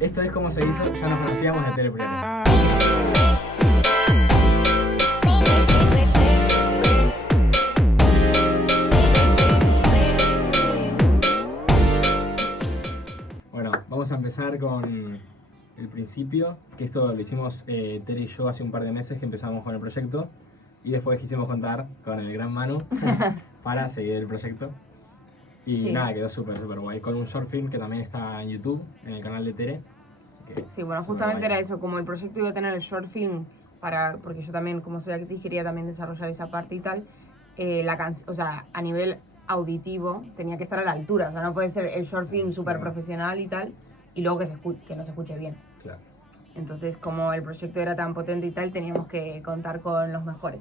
Esto es como se hizo, ya nos conocíamos de Tere primero. Bueno, vamos a empezar con el principio, que esto lo hicimos Tere y yo hace un par de meses que empezamos con el proyecto y después quisimos contar con el gran Manu para seguir el proyecto. Y Sí. nada, quedó súper guay, con un short film que también está en YouTube, en el canal de Tere. Así que Sí, bueno, súper justamente guay. era eso, como el proyecto iba a tener el short film, porque yo también, como soy actriz, quería también desarrollar esa parte y tal, o sea, a nivel auditivo tenía que estar a la altura, o sea, no puede ser el short film súper Claro. profesional y tal, y luego que no se escuche bien. Claro. Entonces, como el proyecto era tan potente y tal, teníamos que contar con los mejores.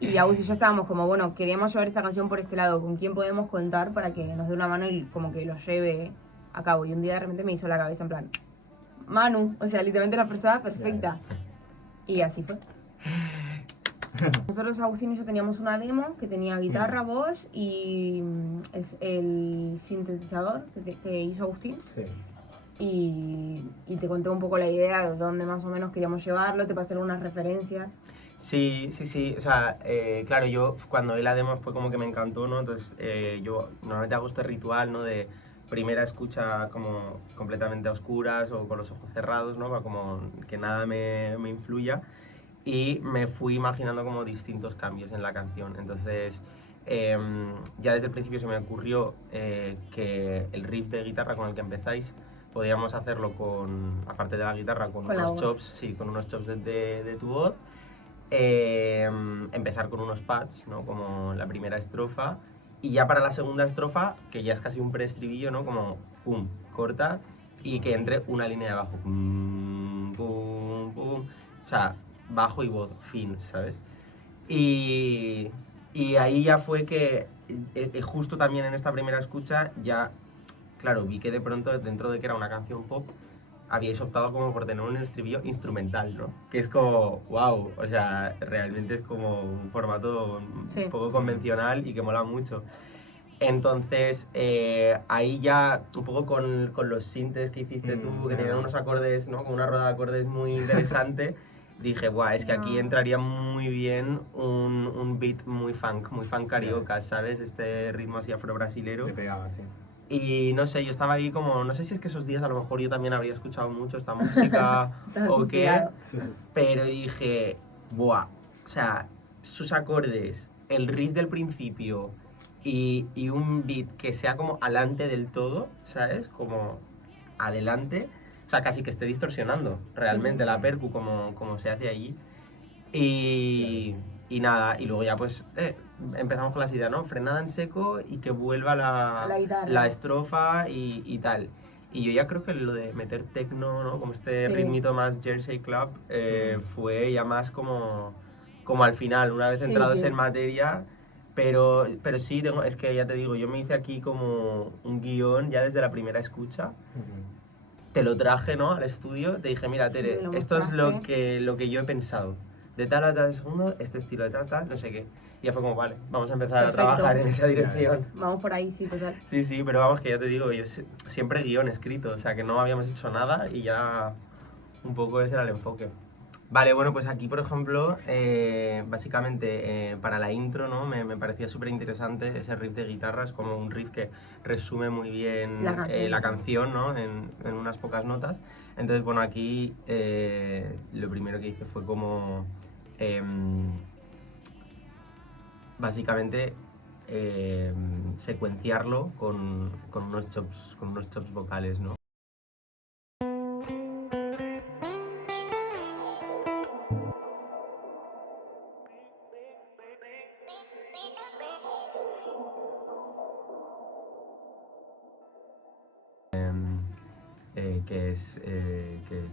Y Agus y yo estábamos como, bueno, queríamos llevar esta canción por este lado, ¿con quién podemos contar para que nos dé una mano y como que lo lleve a cabo? Y un día de repente me hizo la cabeza en plan, Manu, o sea, literalmente la persona perfecta. Y así fue. Nosotros, Agustín y yo, teníamos una demo que tenía guitarra, voz y el sintetizador que hizo Agustín. Sí. Y te conté un poco la idea de dónde más o menos queríamos llevarlo, te pasé algunas referencias. Sí, o sea, claro, yo cuando vi la demo fue como que me encantó, ¿no? Entonces yo normalmente hago este ritual, ¿no? De primera escucha como completamente a oscuras o con los ojos cerrados, ¿no? Para como que nada me influya, y me fui imaginando como distintos cambios en la canción. Entonces ya desde el principio se me ocurrió que el riff de guitarra con el que empezáis podíamos hacerlo con, aparte de la guitarra, con unos chops, sí, con unos chops de tu voz. Empezar con unos pads, ¿no? Como la primera estrofa, y ya para la segunda estrofa, que ya es casi un preestribillo, ¿no? Como pum, corta, y que entre una línea de bajo, pum, pum, pum, o sea, bajo y voz, fin, ¿sabes? Y ahí ya fue que justo también en esta primera escucha ya, claro, vi que de pronto dentro de que era una canción pop habíais optado como por tener un estribillo instrumental, ¿no? Que es como, wow, o sea, realmente es como un formato un poco convencional y que mola mucho. Entonces, ahí ya, un poco con los sintes que hiciste tú, que tenían unos acordes, ¿no? Como una rueda de acordes muy interesante, dije, guau, es que aquí entraría muy bien un beat muy funk carioca, ¿sabes? Este ritmo así afro-brasilero. Le pegaba, sí. Y no sé, yo estaba ahí como, no sé si es que esos días a lo mejor yo también habría escuchado mucho esta música o qué, pero dije, buah, o sea, sus acordes, el riff del principio y un beat que sea como alante del todo, ¿sabes? Como adelante, o sea, casi que esté distorsionando realmente la percu como se hace allí. Y nada, y luego ya pues empezamos con las ideas, ¿no? Frenada en seco y que vuelva la estrofa y tal. Y yo ya creo que lo de meter techno, ¿no? Como este ritmito más Jersey Club, fue ya más como al final, una vez entrados en materia. Pero sí, es que ya te digo, yo me hice aquí como un guión ya desde la primera escucha. Te lo traje, ¿no? Al estudio, te dije, mira, Tere, esto es lo que yo he pensado. De tal a tal segundo, este estilo de tal, no sé qué. Y ya fue como, vale, vamos a empezar a trabajar en esa dirección. Vamos por ahí, sí, total. Sí, pero vamos, que ya te digo, yo siempre guión escrito, o sea, que no habíamos hecho nada y ya un poco ese era el enfoque. Vale, bueno, pues aquí, por ejemplo, básicamente para la intro, ¿no? Me parecía súper interesante ese riff de guitarra, es como un riff que resume muy bien la canción, ¿no? En unas pocas notas. Entonces, bueno, aquí lo primero que hice fue como básicamente secuenciarlo con unos chops vocales, ¿no?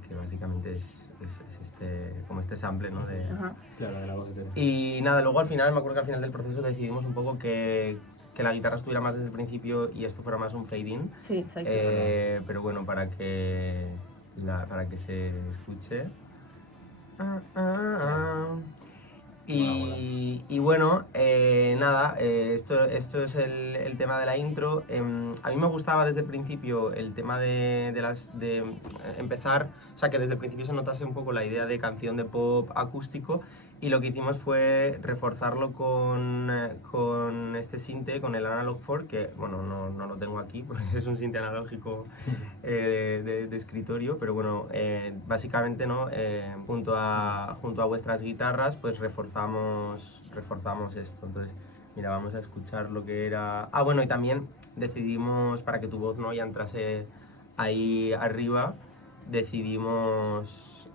Que básicamente es como este sample, ¿no? Claro, de la voz de Tere. Y nada, luego al final, me acuerdo que al final del proceso decidimos un poco que la guitarra estuviera más desde el principio y esto fuera más un fade-in. Sí, exacto. Pero bueno, para que se escuche. Y bueno, nada, esto es el tema de la intro. A mí me gustaba desde el principio el tema de empezar, o sea, que desde el principio se notase un poco la idea de canción de pop acústico, y lo que hicimos fue reforzarlo con este sinte, con el Analog 4, que bueno, no lo tengo aquí porque es un sinte analógico de escritorio, pero bueno, básicamente, ¿no? Junto a vuestras guitarras, pues reforzamos esto. Entonces, mira, vamos a escuchar lo que era. Ah, bueno, y también decidimos, para que tu voz no ya entrase ahí arriba, decidimos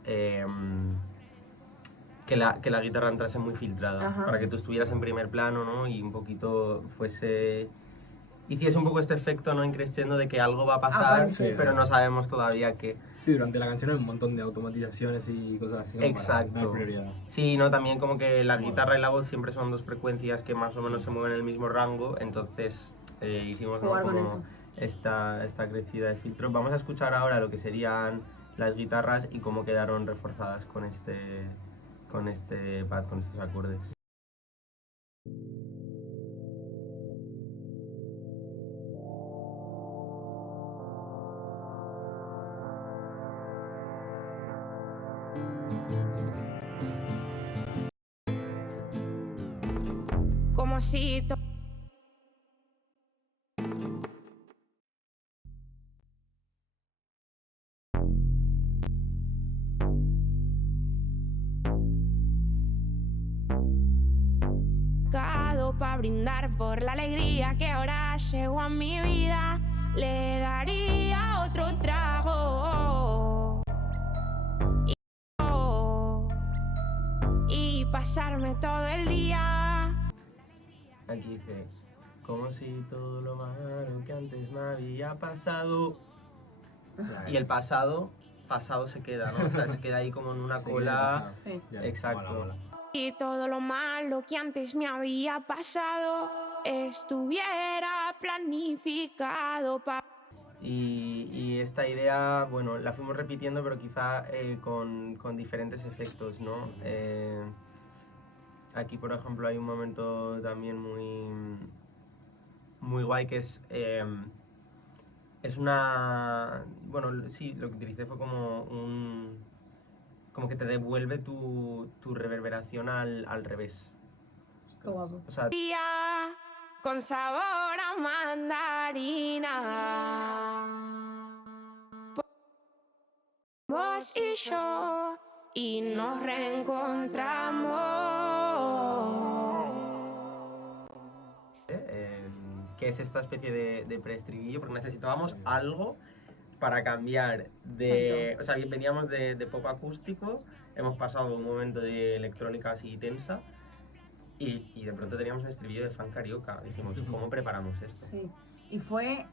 que la guitarra entrase muy filtrada. Ajá. Para que tú estuvieras en primer plano, ¿no? Y un poquito hiciese un poco este efecto, ¿no? Increciendo de que algo va a pasar, Aparece. pero no sabemos todavía qué. Sí, durante la canción hay un montón de automatizaciones y cosas así como para dar Exacto. prioridad. Sí, ¿no? También como que la guitarra y la voz siempre son dos frecuencias que más o menos se mueven en el mismo rango, entonces hicimos, ¿no? Jugar con como eso. esta crecida de filtro. Vamos a escuchar ahora lo que serían las guitarras y cómo quedaron reforzadas con este pad, con estos acordes. Como si para brindar por la alegría que ahora llegó a mi vida, le daría otro trago y pasarme todo el día. Aquí dice, como si todo lo malo que antes me había pasado. Y el pasado se queda, ¿no? O sea, se queda ahí como en una cola. Sí. Exacto. Mola. Y todo lo malo que antes me había pasado estuviera planificado para... Y esta idea, bueno, la fuimos repitiendo, pero quizá con diferentes efectos, ¿no? Aquí, por ejemplo, hay un momento también muy guay que es una... Bueno, sí, lo que utilicé fue como que te devuelve tu reverberación al revés. Qué guapo. O sea, con sabor a mandarina. Vos y yo, y nos reencontramos. que es esta especie de preestribillo, porque necesitábamos algo para cambiar Exacto. O sea, veníamos de pop acústico, hemos pasado un momento de electrónica así tensa, y de pronto teníamos un estribillo de fan carioca. Dijimos, ¿cómo preparamos esto? Sí. Y fue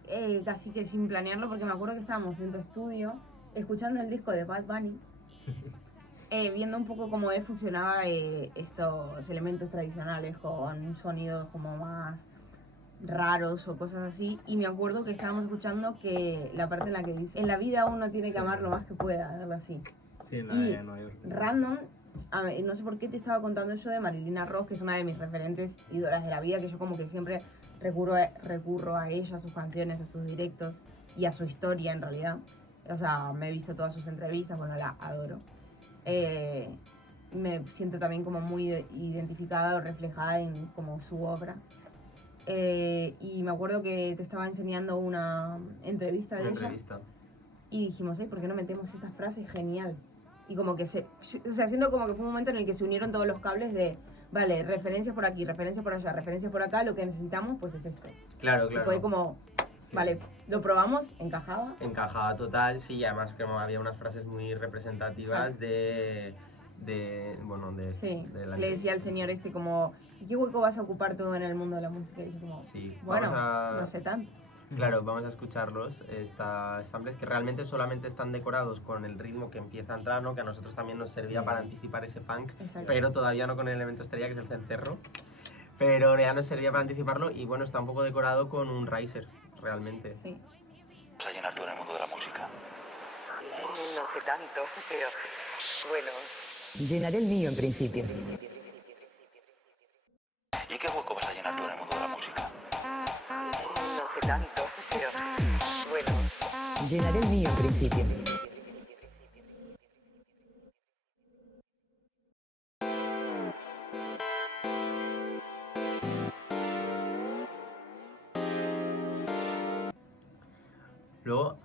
casi que sin planearlo, porque me acuerdo que estábamos en tu estudio escuchando el disco de Bad Bunny, viendo un poco cómo él funcionaba estos elementos tradicionales con sonidos como más raros o cosas así, y me acuerdo que estábamos escuchando que la parte en la que dice, en la vida uno tiene que amar lo más que pueda, algo así. Sí, en la Y de Nueva York. random, no sé por qué te estaba contando yo de Marilina Ross, que es una de mis referentes ídolas de la vida, que yo como que siempre recurro a ella, a sus canciones, a sus directos y a su historia en realidad. O sea, me he visto todas sus entrevistas, bueno, la adoro. Me siento también como muy identificada o reflejada en como su obra. Y me acuerdo que te estaba enseñando una entrevista de Una ella. entrevista. Y dijimos, ¿por qué no metemos estas frases? Genial. Y como que o sea, siento como que fue un momento en el que se unieron todos los cables de, vale, referencias por aquí, referencias por allá, referencias por acá, lo que necesitamos pues es esto. Claro, Y fue como, vale, lo probamos, encajaba. Encajaba total, sí, y además como había unas frases muy representativas de Sí, la... le decía al señor como, ¿qué hueco vas a ocupar tú en el mundo de la música? Y yo como, Sí, bueno, vamos a... no sé tanto. Claro, vamos a escucharlos, estas samples que realmente solamente están decorados con el ritmo que empieza a entrar, ¿no? Que a nosotros también nos servía para anticipar ese funk, Exacto. pero todavía no con el elemento estrella que es el cencerro. Pero ya nos servía para anticiparlo y bueno, está un poco decorado con un riser, realmente. Sí. ¿Vas a llenar tú en el mundo de la música? No sé tanto, pero bueno. Llenaré el mío en principio. ¿Y qué hueco vas a llenar tú en el mundo de la música? No sé tanto, pero bueno. Llenaré el mío en principio. Luego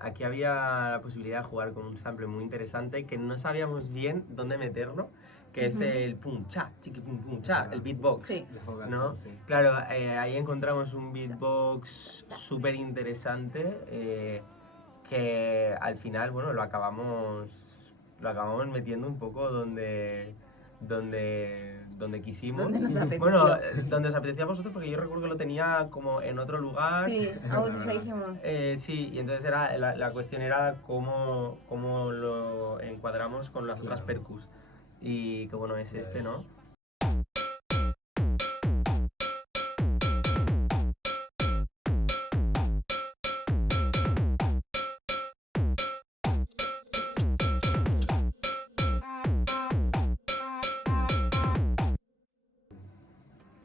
aquí había la posibilidad de jugar con un sample muy interesante que no sabíamos bien dónde meterlo, que es el pum cha, chiqui pum pum cha, el beatbox. Sí. Las vocales, ¿No? sí. Claro, ahí encontramos un beatbox súper interesante que al final, bueno, lo acabamos metiendo un poco donde quisimos. Donde nos apeteció. Bueno, donde os apetecía a vosotros, porque yo recuerdo que lo tenía como en otro lugar. Sí, a vos y yo dijimos. Sí, y entonces la cuestión era cómo lo encuadramos con las otras Claro. percus. Y que bueno, es este, ¿no?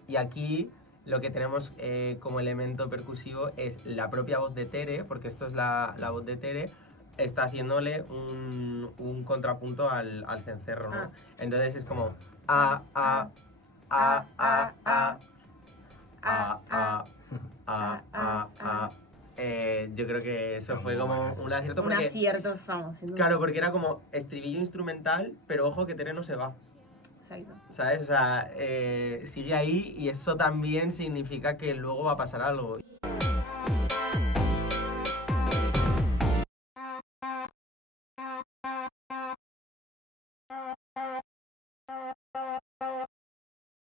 Y aquí lo que tenemos como elemento percusivo es la propia voz de Tere, porque esto es la voz de Tere, está haciéndole un contrapunto al cencerro, ¿no? Ah. Entonces es como a, a, a, a, a, a, a, a, a. Yo creo que eso Está fue muy como bueno eso. un acierto Un porque, acierto, vamos. sin duda. claro, porque era como estribillo instrumental, pero ojo que Tere no se va. Exacto. ¿Sabes? O sea, sigue ahí y eso también significa que luego va a pasar algo.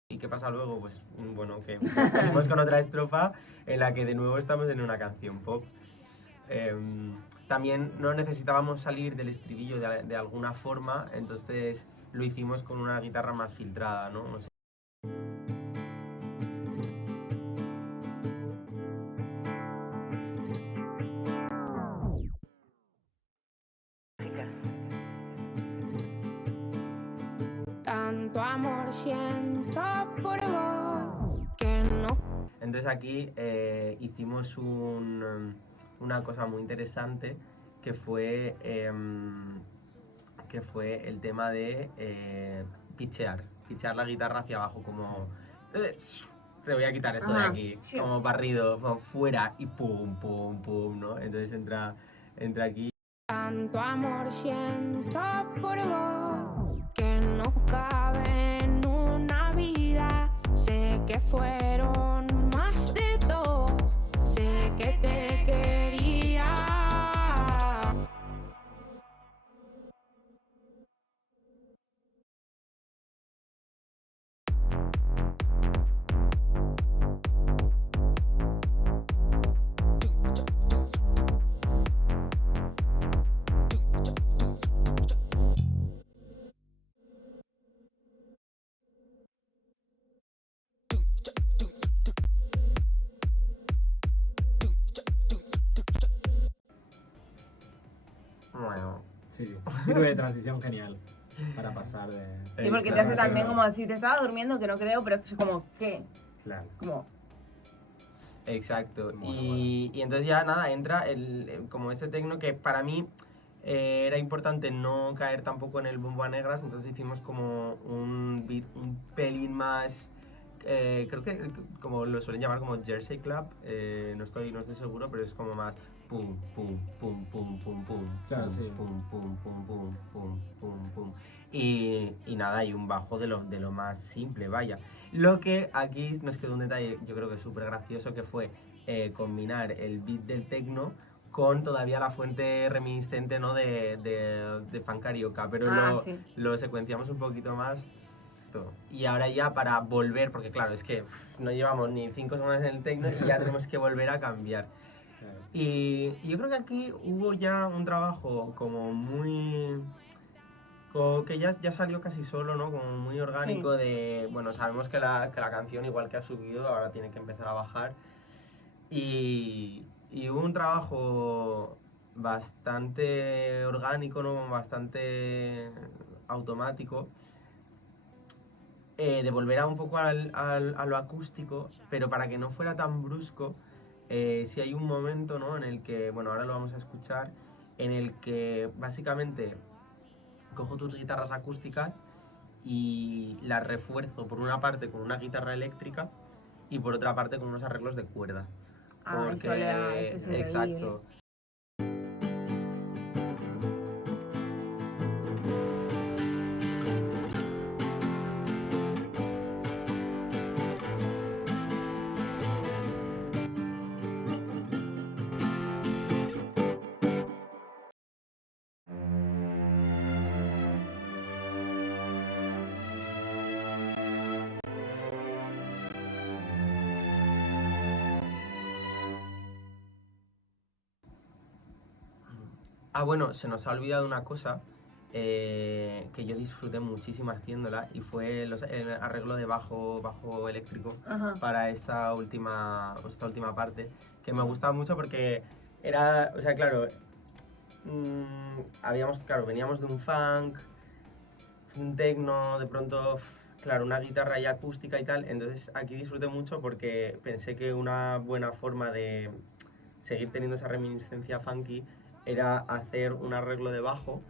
¿Y qué pasa luego? Pues bueno, que venimos con otra estrofa en la que de nuevo estamos en una canción pop. También no necesitábamos salir del estribillo de alguna forma, entonces lo hicimos con una guitarra más filtrada, ¿no? O sea, Tanto amor siento por vos que no. entonces aquí hicimos una cosa muy interesante que fue el tema de pitchear la guitarra hacia abajo, como te voy a quitar esto de Ajá, aquí, sí. como barrido, como fuera y pum, pum, pum, ¿no? Entonces entra aquí. Tanto amor siento por vos que no cabe en una vida. Sé que fueron más de dos. Sé que te quería. Bueno, Sí, sirve de transición genial para pasar de... Sí, porque te hace también como si te estabas durmiendo, que no creo, pero es como, ¿qué? Claro. Como, exacto. Bueno, Y entonces ya nada, entra como este tecno que para mí era importante no caer tampoco en el bombo a negras, entonces hicimos como un beat un pelín más, creo que como lo suelen llamar como Jersey Club, no estoy seguro, pero es como más pum, pum, pum, pum, pum, pum, Claro, pum, sí. pum, pum, pum, pum, pum, pum, pum. Y nada, y un bajo de lo más simple, vaya. Lo que aquí nos quedó un detalle, yo creo que súper gracioso, que fue combinar el beat del techno con todavía la fuente reminiscente, ¿no? de Fan Carioca, pero sí. lo secuenciamos un poquito más. Y ahora ya para volver, porque claro, es que no llevamos ni 5 semanas en el techno y ya tenemos que volver a cambiar. Claro. Y yo creo que aquí hubo ya un trabajo como muy... que ya salió casi solo, ¿no? Como muy orgánico de... Bueno, sabemos que la canción, igual que ha subido, ahora tiene que empezar a bajar. Y hubo un trabajo bastante orgánico, ¿no? Bastante automático. de volver a un poco a lo acústico, pero para que no fuera tan brusco, sí hay un momento, ¿no? En el que, bueno, ahora lo vamos a escuchar, en el que básicamente cojo tus guitarras acústicas y las refuerzo por una parte con una guitarra eléctrica y por otra parte con unos arreglos de cuerda. Ah, eso es increíble. Exacto. Ah, bueno, se nos ha olvidado una cosa que yo disfruté muchísimo haciéndola y fue el arreglo de bajo eléctrico Ajá. para esta última parte, que me gustaba mucho porque era, o sea, claro, veníamos de un funk, un techno, de pronto, claro, una guitarra y acústica y tal, entonces aquí disfruté mucho porque pensé que una buena forma de seguir teniendo esa reminiscencia funky era hacer un arreglo de bajo,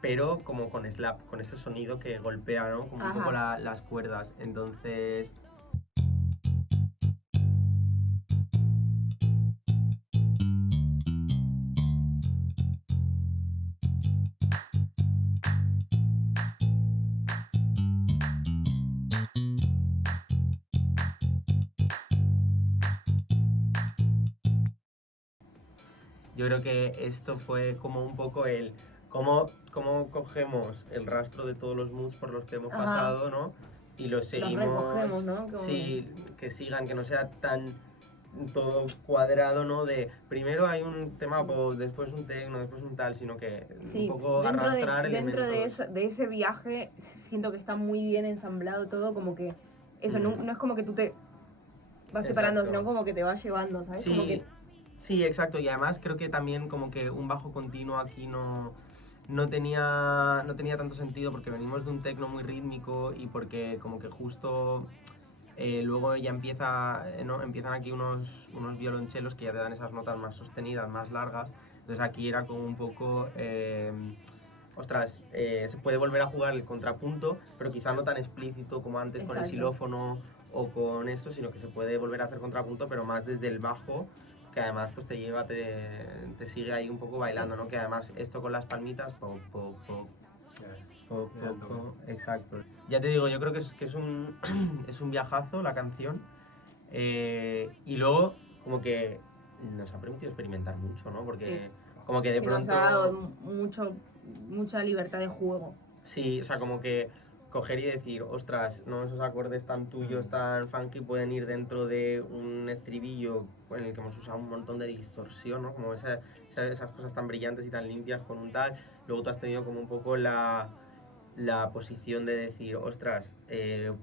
pero como con slap, con ese sonido que golpea, ¿no? Como un poco las cuerdas. Entonces, yo creo que esto fue como un poco el cómo cogemos el rastro de todos los moods por los que hemos pasado, ¿no? Y los seguimos. Los recogemos, ¿no? Como... Sí, que sigan, que no sea tan todo cuadrado, ¿no? De primero hay un tema pop, después un techno, después un tal, sino que Sí, un poco dentro arrastrar dentro elementos. de ese viaje siento que está muy bien ensamblado todo, como que eso, no es como que tú te vas separando, Exacto. sino como que te vas llevando, ¿sabes? Sí, Como que... sí, exacto. Y además creo que también como que un bajo continuo aquí no tenía tanto sentido porque venimos de un techno muy rítmico y porque como que justo luego ya empiezan aquí unos violonchelos que ya te dan esas notas más sostenidas, más largas. Entonces aquí era como un poco... se puede volver a jugar el contrapunto, pero quizá no tan explícito como antes con el Exacto. xilófono o con esto, sino que se puede volver a hacer contrapunto, pero más desde el bajo, que además pues te sigue ahí un poco bailando, ¿no? Que además esto con las palmitas, exacto. Ya te digo, yo creo que es un, es un viajazo la canción, y luego como que nos ha permitido experimentar mucho, ¿no? Porque como que de Sí, pronto... nos ha dado mucha libertad de juego. Sí, o sea, como que coger y decir, ostras, no, esos acordes tan tuyos, tan funky, pueden ir dentro de un estribillo en el que hemos usado un montón de distorsión, ¿no? Como esas cosas tan brillantes y tan limpias con un tal. Luego tú has tenido como un poco la posición de decir, ostras,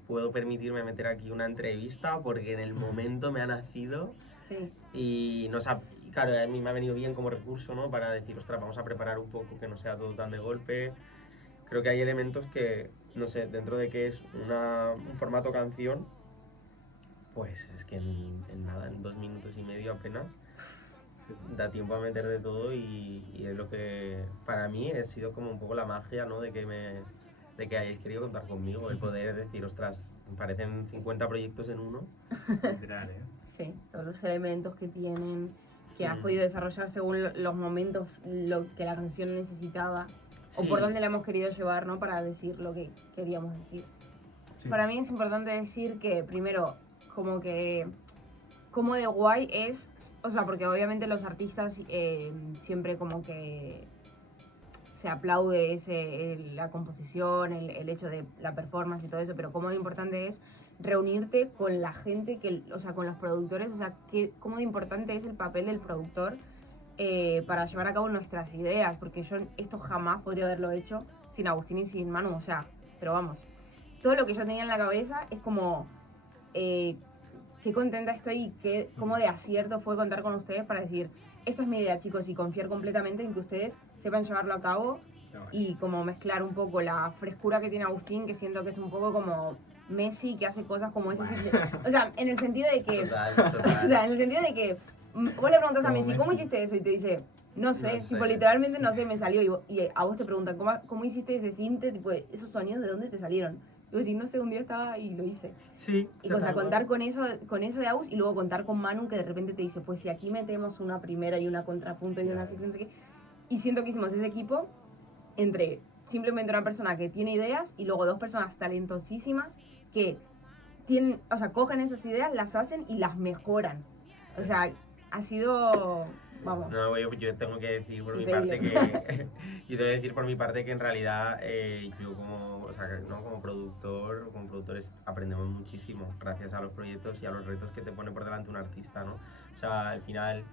puedo permitirme meter aquí una entrevista porque en el momento me ha nacido. Sí. Y claro, a mí me ha venido bien como recurso, ¿no? Para decir, ostras, vamos a preparar un poco que no sea todo tan de golpe. Creo que hay elementos que, no sé, dentro de que es un formato canción, pues es que en nada, en 2 minutos y medio apenas, da tiempo a meter de todo y es lo que para mí ha sido como un poco la magia, ¿no? De que hayáis querido contar conmigo, el poder decir, ostras, me parecen 50 proyectos en uno. Literal, ¿eh? Sí, todos los elementos que tienen, que has podido desarrollar según los momentos, lo que la canción necesitaba. O por dónde la hemos querido llevar, ¿no? Para decir lo que queríamos decir. Sí. Para mí es importante decir que, primero, como de guay es... O sea, porque obviamente los artistas siempre como que se aplaude la composición, el hecho de la performance y todo eso, pero cómo de importante es reunirte con la gente, o sea, con los productores, o sea, cómo de importante es el papel del productor para llevar a cabo nuestras ideas, porque yo esto jamás podría haberlo hecho sin Agustín y sin Manu, o sea, pero vamos, todo lo que yo tenía en la cabeza es como, qué contenta estoy y cómo de acierto fue contar con ustedes para decir, esta es mi idea, chicos, y confiar completamente en que ustedes sepan llevarlo a cabo No, bueno. y como mezclar un poco la frescura que tiene Agustín, que siento que es un poco como Messi, que hace cosas como ese. O sea, en el sentido de que. Total, O total. sea, en el sentido de que vos le preguntas a Como Messi, ¿cómo Messi. hiciste eso? Y te dice, no sé, No tipo, sé. literalmente no sé, me salió. Y a vos te preguntan, ¿cómo hiciste ese sinte? Tipo, esos sonidos, ¿de dónde te salieron? Y vos decís, no sé, un día estaba y lo hice. Sí, Y o sea, contar con eso de Agus y luego contar con Manu que de repente te dice, pues si aquí metemos una primera y una contrapunto y una sección, no sé qué. Y siento que hicimos ese equipo entre simplemente una persona que tiene ideas y luego dos personas talentosísimas que tienen, o sea, cogen esas ideas, las hacen y las mejoran. O sea, ha sido, vamos, No, yo tengo que decir por Increíble. mi parte que yo tengo que decir por mi parte que en realidad yo como, o sea, ¿no? como productor, como productores aprendemos muchísimo gracias a los proyectos y a los retos que te pone por delante un artista, ¿no? O sea, al final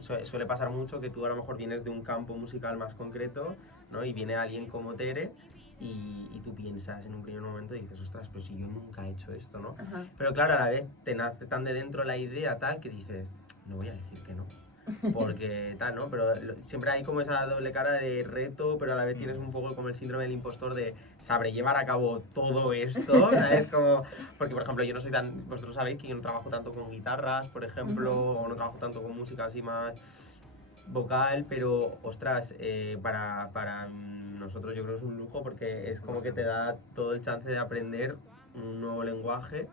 suele pasar mucho que tú a lo mejor vienes de un campo musical más concreto, ¿no? Y viene alguien como Tere y tú piensas en un primer momento y dices, ostras, pues si yo nunca he hecho esto, ¿no? ajá. Pero claro, a la vez te nace tan de dentro la idea tal que dices, no voy a decir que no. Porque tal, ¿no? Pero siempre hay como esa doble cara de reto, pero a la vez tienes un poco como el síndrome del impostor de sabré llevar a cabo todo esto, ¿sabes? Como, porque, por ejemplo, yo no soy tan... Vosotros sabéis que yo no trabajo tanto con guitarras, por ejemplo, o no trabajo tanto con música así más vocal, pero, ostras, para nosotros yo creo que es un lujo porque es como que te da todo el chance de aprender un nuevo lenguaje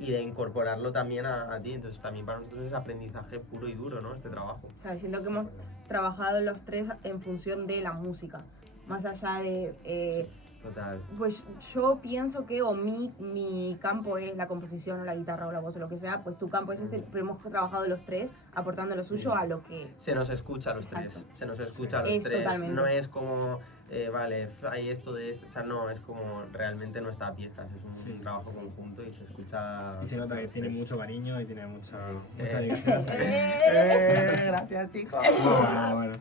y de incorporarlo también a ti. Entonces también para nosotros es aprendizaje puro y duro, ¿no? Este trabajo. O sea, siento que hemos trabajado los tres en función de la música. Más allá de... Total. Pues yo pienso que o mi campo es la composición o la guitarra o la voz o lo que sea, pues tu campo es este, pero hemos trabajado los tres aportando lo suyo a lo que... Se nos escucha a los tres. Exacto. Se nos escucha a los Es tres. totalmente. No es como, vale, hay esto de esto. O sea, no, es como realmente no está a piezas. Es un Sí. trabajo conjunto y se escucha. Y se nota que tiene mucho cariño y tiene mucha Eh. dedicación. Gracias, chicos. Bueno.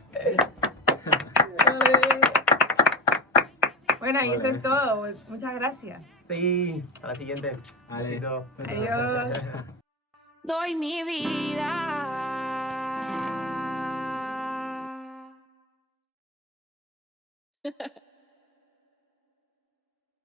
Bueno, y eso Vale. es todo. Muchas gracias. Sí, a la siguiente. Vale. Besito. Adiós. Doy mi vida.